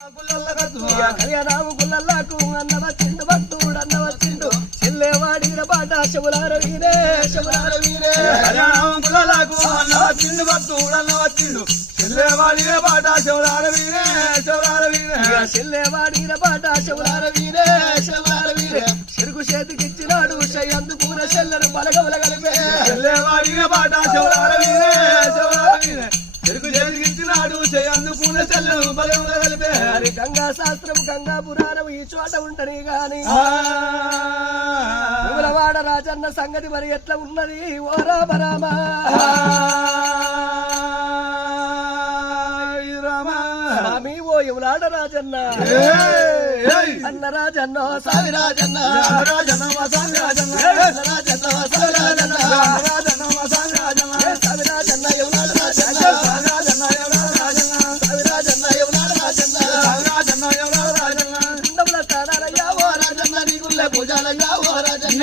కళ్యాణాము గుల్లల్లాకు అన్న వచ్చిండు భక్తుడు అన్న వచ్చిండు చెల్లేవాడిన పాట శివులార వీరే శివులార వీరే కళ్యాణం గుల్లలకు అన్న వచ్చిండు భక్తుడు అన్న వచ్చిండు చెల్లేవాడిన పాట శివులార వీరే శివులార వీరే చెల్లేవాడిన పాట శివులార వీరే శివులార వీరే చెరుకు చేతికిచ్చినాడు షయ్యందు పూర చెల్లెను బలగవల కలిపే చెల్లేవాడిన పాట శివులార వీరే శివులార వీరే చెరుకు చేతికిచ్చినాడు అందుకునే చెల్లెను బలముల కలిపే హరి గంగా శాస్త్రం గంగా పురాణం ఈ చోట ఉంటని గాని వాడ రాజన్న సంగతి మరి ఎట్లా ఉన్నది ఓ రామ రామ స్వామి ఓ యువలాడ రాజన్న అన్న రాజన్న స్వామి రాజన్న రాజన్న స్వామి రాజన్న రాజన్న స్వామి రాజన్న రాజన్న స్వామి రాజన్న స్వామి రాజన్న యువలాడ రాజన్న రాజన్న స్వామి రాజన్న యువలాడ రాజన్న రాజన్న రాజన్న కుండముల స్థానాలయ్యా ఓ రాజన్న నీకుల్ల పూజలయ్యా ఓ రాజన్న